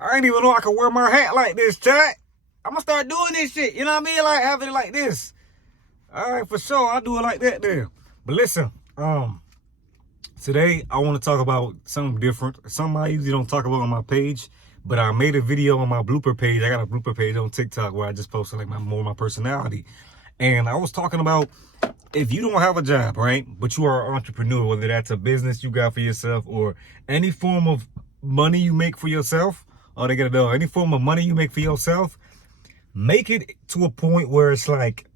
I ain't even know I could wear my hat like this, chat. I'm gonna start doing this shit. You know what I mean? Like having it like this. All right, for sure. I'll do it like that there. But listen, today I want to talk about something different. Something I usually don't talk about on my page. But I made a video on my blooper page. I got a blooper page on TikTok where I just posted like more of my personality. And I was talking about if you don't have a job, right? But you are an entrepreneur, whether that's a business you got for yourself or any form of money you make for yourself. Oh, they gotta know any form of money you make for yourself. Make it to a point where it's like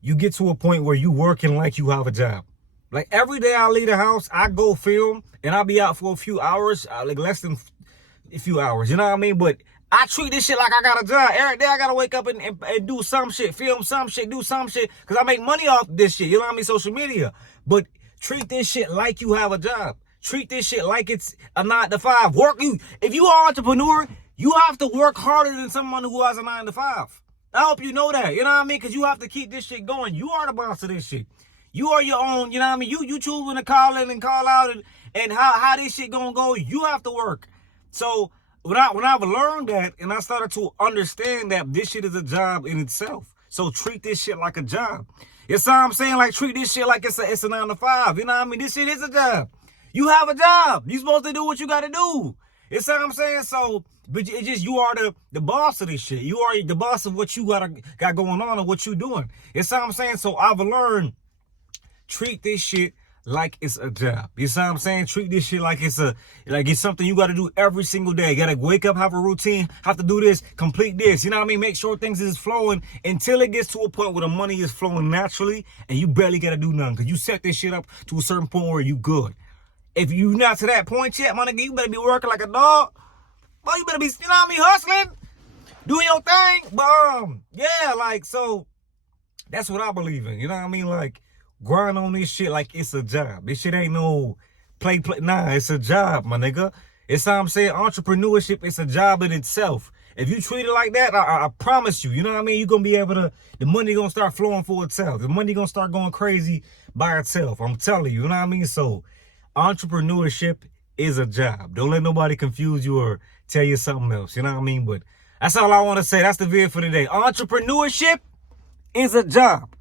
you get to a point where you working like you have a job. Like every day I leave the house, I go film and I'll be out for a few hours, like less than a few hours, you know what I mean? But I treat this shit like I got a job. Every day I gotta wake up and do some shit, film some shit, do some shit, because I make money off this shit, you know what I mean? Social media. But treat this shit like you have a job. Treat this shit like it's a 9 to 5. If you are an entrepreneur, you have to work harder than someone who has a 9 to 5. I hope you know that, you know what I mean? Because you have to keep this shit going. You are the boss of this shit. You are your own, you know what I mean? You choose when to call in and call out and how this shit gonna go. You have to work. So when I've learned that and I started to understand that this shit is a job in itself. So treat this shit like a job. You see what I'm saying? Like treat this shit like it's a 9 to 5. You know what I mean? This shit is a job. You have a job. You supposed to do what you gotta do. You see what I'm saying? So, but it's just you are the boss of this shit. You are the boss of what you got going on and what you doing. You see what I'm saying? So I've learned treat this shit like it's a job. You see what I'm saying? Treat this shit like it's something you got to do every single day. You got to wake up, have a routine, have to do this, complete this. You know what I mean? Make sure things is flowing until it gets to a point where the money is flowing naturally and you barely got to do nothing because you set this shit up to a certain point where you good. If you not to that point yet, my nigga, you better be working like a dog. Boy, you better be, you know what I mean, hustling, doing your thing. But yeah, like, so that's what I believe in. You know what I mean? Like, grind on this shit like it's a job. This shit ain't no play. Nah, it's a job, my nigga. It's how I'm saying entrepreneurship, it's a job in itself. If you treat it like that, I promise you, you know what I mean? You're going to be able to, the money going to start flowing for itself. The money going to start going crazy by itself. I'm telling you, you know what I mean? So entrepreneurship is a job. Don't let nobody confuse you or tell you something else, you know what I mean? But that's all I want to say. That's the video for today. Entrepreneurship is a job.